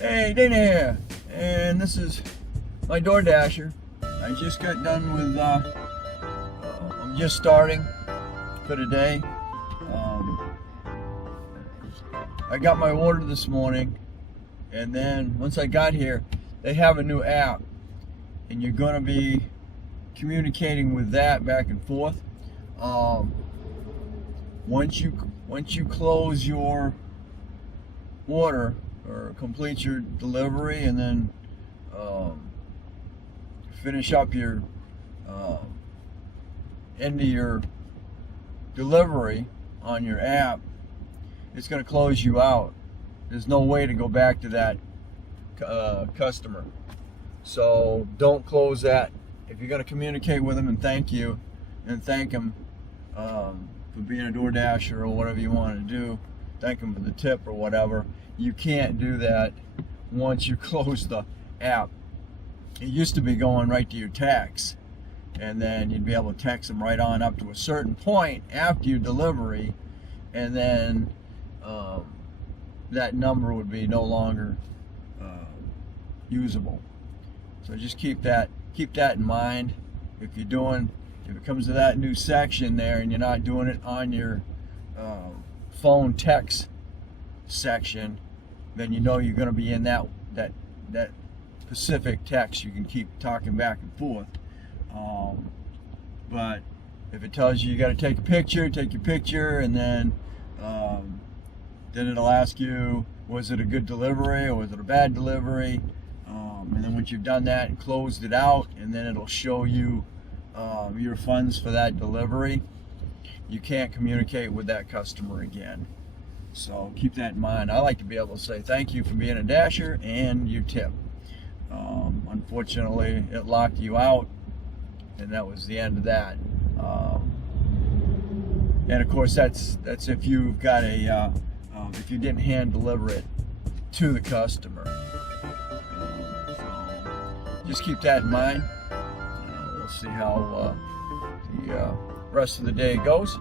Hey, Dana here, and this is my DoorDasher. I just got done with, I'm just starting for today. I got my order this morning, and then once I got here, they have a new app, and you're going to be communicating with that back and forth. Once you close your order or complete your delivery, and then finish up your end of your delivery on your app, it's going to close you out. There's no way to go back to that customer. So don't close that. If you're going to communicate with them and thank them for being a DoorDasher or whatever you want to do, thank them for the tip or whatever, you can't do that once you close the app. It used to be going right to your text, and then you'd be able to text them right on up to a certain point after your delivery, and then that number would be no longer usable. So just keep that in mind. If it comes to that new section there and you're not doing it on your phone text section, then you know you're going to be in that specific text. You can keep talking back and forth. But if it tells you got to take your picture, and then it'll ask you, was it a good delivery or was it a bad delivery? And then once you've done that and closed it out, and then it'll show you your funds for that delivery, you can't communicate with that customer again. So keep that in mind. I like to be able to say thank you for being a dasher and your tip. Unfortunately, it locked you out, and that was the end of that. And of course, that's if you've got if you didn't hand deliver it to the customer. So just keep that in mind. We'll see how the rest of the day goes.